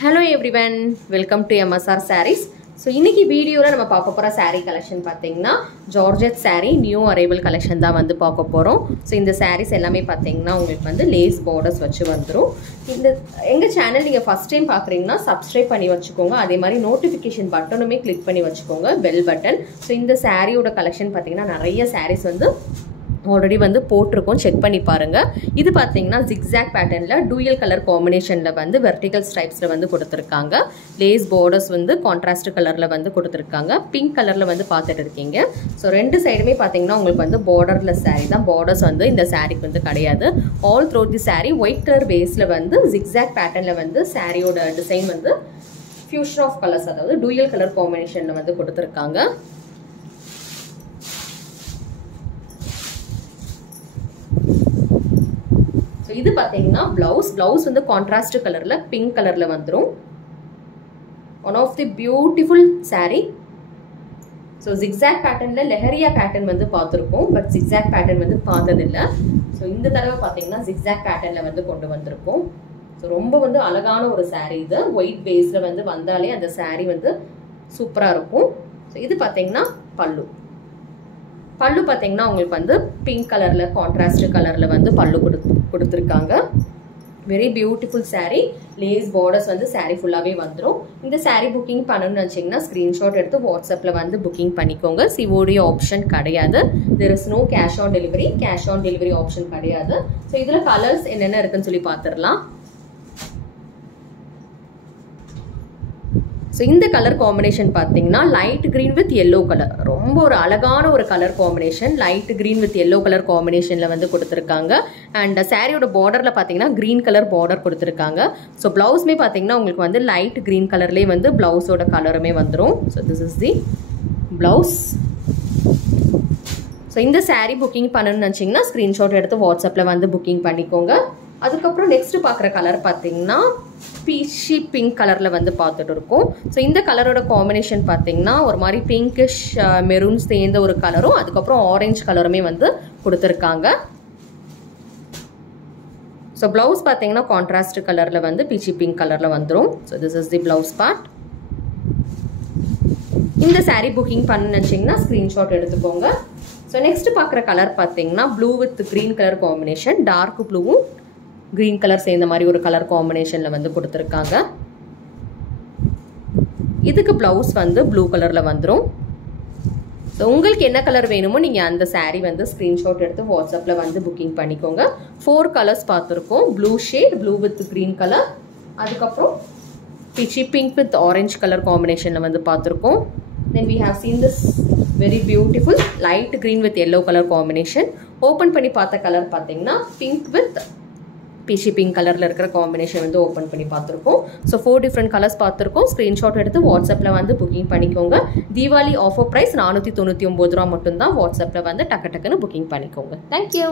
Hello everyone, welcome to MSR Sarees. So இன்னைக்கு வீடியோல நம்ம பார்க்க போற saree collection பாத்தீங்கன்னா georgette saree new arrival collection தான் வந்து பார்க்க போறோம். So இந்த sarees எல்லாமே பாத்தீங்கன்னா உங்களுக்கு வந்து lace borders வச்சு வந்துரும். இந்த எங்க சேனல் நீங்க first time பார்க்கறீங்கன்னா subscribe பண்ணி வச்சுக்கோங்க. அதே மாதிரி notification பட்டனுமே click பண்ணி வச்சுக்கோங்க bell button. So இந்த saree ஓட collection பாத்தீங்கன்னா நிறைய sarees வந்து already வந்து போட்டுருக்கோம் செக் பண்ணி பாருங்க. இது பாத்தீங்கன்னா zigzag patternல dual color combinationல வந்து vertical stripesல வந்து கொடுத்திருக்காங்க. lace borders வந்து contrast colorல வந்து கொடுத்திருக்காங்க. pink colorல வந்து பார்த்துட்டு இருக்கீங்க. சோ ரெண்டு சைடுமே பாத்தீங்கன்னா உங்களுக்கு வந்து borderless saree தான். borders வந்து இந்த saree வந்து கிடையாது. all throughout the saree white color baseல வந்து zigzag patternல வந்து saree-ஓட டிசைன் வந்து fusion of colors அதாவது dual color combinationல வந்து கொடுத்திருக்காங்க. இது பாத்தீங்கன்னா blouse வந்து contrast colorல pink colorல வந்துரும். one of the beautiful saree. so zigzag patternல leheriya pattern வந்து பார்த்திருப்போம் பட் zigzag pattern வந்து பார்த்தது இல்ல. so இந்த தடவை பாத்தீங்கன்னா zigzag patternல வந்து கொண்டு வந்திருக்கோம். so ரொம்ப வந்து அழகான ஒரு saree இது. white baseல வந்து வந்தாலே அந்த saree வந்து சூப்பரா இருக்கும். so இது பாத்தீங்கன்னா பல்லு பாத்தீங்கன்னா உங்களுக்கு வந்து பிங்க் கலர்ல கான்ட்ராஸ்ட் கலர்ல வந்து பல்லு கொடுத்திருக்காங்க. Very beautiful saree. Lace borders வந்து saree ஃபுல்லாவே வந்துரும். இந்த saree புக்கிங் பண்ணனும்னு நினைச்சீங்கன்னா ஸ்கிரீன்ஷாட் எடுத்து வாட்ஸ்அப்ல வந்து புக்கிங் பண்ணிக்கோங்க. COD ஆப்ஷன் கிடையாது. there is no cash on delivery option கிடையாது. சோ இதுல கலர்ஸ் என்னென்ன இருக்குன்னு சொல்லி பாத்துறலாம். So இந்த கலர் காம்பினேஷன் பாத்தீங்கன்னா light green with yellow colour. ரொம்ப ஒரு அழகான ஒரு colour combination. Light green with yellow colour காம்பினேஷன்ல வந்து கொடுத்திருக்காங்க. அண்ட் சாரியோட பார்டர்ல பாத்தீங்கன்னா கிரீன் கலர் பார்டர் கொடுத்திருக்காங்க. சோ பிளவுஸ்மே பாத்தீங்கன்னா உங்களுக்கு வந்து லைட் கிரீன் கலர்லயே வந்து பிளவுஸோட கலருமே வந்துரும். So this is the blouse. So இந்த saree புக்கிங் பண்ணனும்னு நினைச்சீங்கன்னா ஸ்கிரீன்ஷாட் எடுத்து வாட்ஸ்அப்ல வந்து புக்கிங் பண்ணிக்கோங்க. அதுக்கப்புறம் நெக்ஸ்ட் பார்க்குற கலர் பார்த்தீங்கன்னா பீச்சி பிங்க் கலரில் வந்து பார்த்துட்டு இருக்கோம். ஸோ இந்த கலரோட காம்பினேஷன் பார்த்தீங்கன்னா ஒரு மாதிரி பிங்கிஷ் மெரூன் சேர்ந்த ஒரு கலரும் அதுக்கப்புறம் ஆரஞ்சு கலருமே வந்து கொடுத்துருக்காங்க. ஸோ பிளவுஸ் பார்த்தீங்கன்னா கான்ட்ராஸ்ட் கலரில் வந்து பீச்சி பிங்க் கலரில் வந்துடும். So this is the blouse part. இந்த saree புக்கிங் பண்ண நினச்சிங்கன்னா ஸ்க்ரீன்ஷாட் எடுத்துக்கோங்க. ஸோ நெக்ஸ்ட் பார்க்குற கலர் பார்த்தீங்கன்னா blue with green colour combination. Dark ப்ளூவும் கிரீன் கலர் சேர்ந்த மாதிரி ஒரு கலர் காம்பினேஷன்ல வந்து கொடுத்திருக்காங்க. இதுக்கு பிளவுஸ் வந்து ப்ளூ கலர்ல வந்துரும். ஸோ உங்களுக்கு என்ன கலர் வேணுமோ நீங்க அந்த saree வந்து ஸ்கிரீன்ஷாட் எடுத்து வாட்ஸ்அப்ல வந்து புக்கிங் பண்ணிக்கோங்க. 4 கலர்ஸ் பார்த்துருக்கோம். Blue shade, blue with green colour, அதுக்கப்புறம் பிச்சி பிங்க் வித் ஆரஞ்சு கலர் காம்பினேஷன்ல வந்து பார்த்துருக்கோம். Then we have seen this very beautiful light green with yellow color combination. Open பண்ணி பார்த்த கலர் பார்த்தீங்கன்னா பிங்க் வித் பீச்சி பிங்க் கலர்ல இருக்கிற காம்பினேஷன் வந்து ஓப்பன் பண்ணி பார்த்துருக்கோம். ஸோ 4 டிஃப்ரெண்ட் கலர்ஸ் பார்த்துருக்கோம். ஸ்க்ரீன்ஷாட் எடுத்து வாட்ஸ்அப்ல வந்து புக்கிங் பண்ணிக்கோங்க. தீபாவளி ஆஃபர் பிரைஸ் 499 ரூபா மட்டும்தான். வாட்ஸ்அப்ல வந்து டக்கு டக்குன்னு புக்கிங் பண்ணிக்கோங்க. தேங்க்யூ.